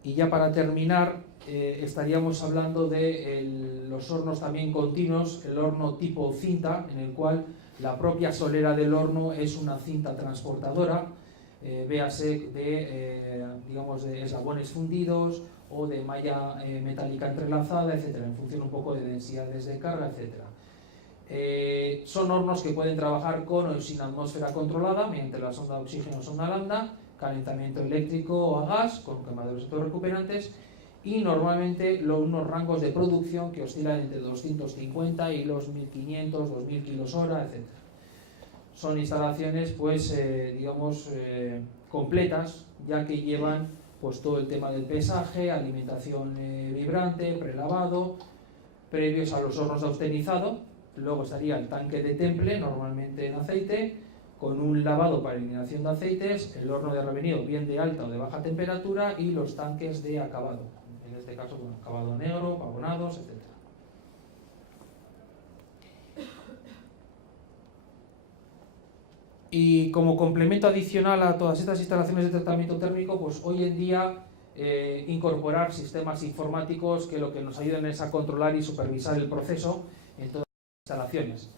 Y ya para terminar, estaríamos hablando de los hornos también continuos, el horno tipo cinta, en el cual la propia solera del horno es una cinta transportadora, véase digamos, de eslabones fundidos o de malla metálica entrelazada, etcétera, en función un poco de densidades de carga, etcétera. Son hornos que pueden trabajar con o sin atmósfera controlada, mediante la sonda de oxígeno o sonda lambda, calentamiento eléctrico o a gas, con quemadores recuperantes, y normalmente unos rangos de producción que oscilan entre 250 y los 1500, 2000 kilos hora, etc. Son instalaciones, pues, digamos, completas, ya que llevan pues todo el tema del pesaje, alimentación vibrante, prelavado, previos a los hornos de austenizado. Luego estaría el tanque de temple, normalmente en aceite, con un lavado para eliminación de aceites, el horno de revenido bien de alta o de baja temperatura, y los tanques de acabado, en este caso, bueno, acabado negro, pavonados, etc. Y como complemento adicional a todas estas instalaciones de tratamiento térmico, pues hoy en día incorporar sistemas informáticos que lo que nos ayuden es a controlar y supervisar el proceso en todas las instalaciones.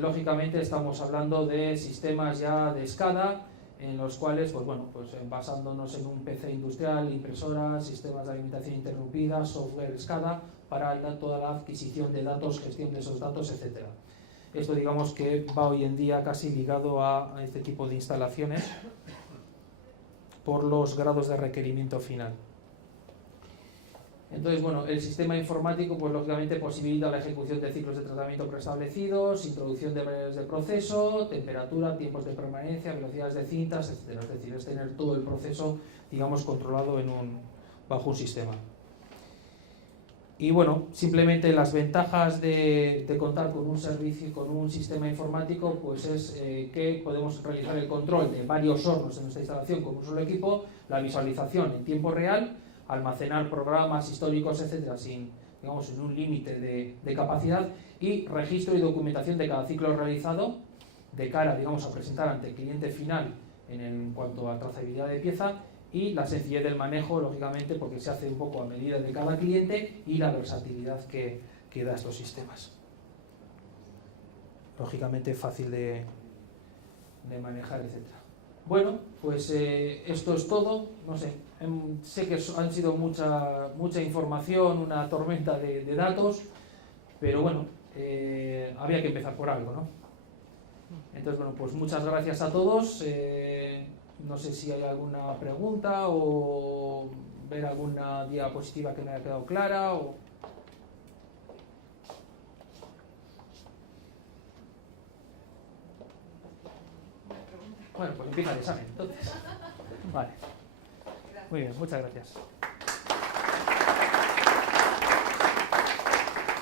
Lógicamente estamos hablando de sistemas ya de SCADA, en los cuales, pues bueno, pues basándonos en un PC industrial, impresoras, sistemas de alimentación interrumpida, software SCADA para toda la adquisición de datos, gestión de esos datos, etcétera. Esto, digamos, que va hoy en día casi ligado a este tipo de instalaciones por los grados de requerimiento final. Entonces, bueno, el sistema informático, pues lógicamente posibilita la ejecución de ciclos de tratamiento preestablecidos, introducción de variables de proceso, temperatura, tiempos de permanencia, velocidades de cintas, etc. Es decir, es tener todo el proceso, digamos, controlado bajo un sistema. Y bueno, simplemente las ventajas de contar con un servicio, con un sistema informático, pues es que podemos realizar el control de varios hornos en nuestra instalación con un solo equipo, la visualización en tiempo real, almacenar programas históricos, etcétera, sin un límite de capacidad, y registro y documentación de cada ciclo realizado de cara, a presentar ante el cliente final en cuanto a trazabilidad de pieza, y la sencillez del manejo, lógicamente, porque se hace un poco a medida de cada cliente, y la versatilidad que da estos sistemas. Lógicamente fácil de manejar, etc. Bueno, pues esto es todo. No sé, sé que han sido mucha información, una tormenta de datos, pero bueno, había que empezar por algo, ¿no? Entonces, bueno, pues muchas gracias a todos. No sé si hay alguna pregunta o ver alguna diapositiva que me haya quedado clara. Bueno, pues empieza el examen, entonces. Vale. Muy bien, muchas gracias.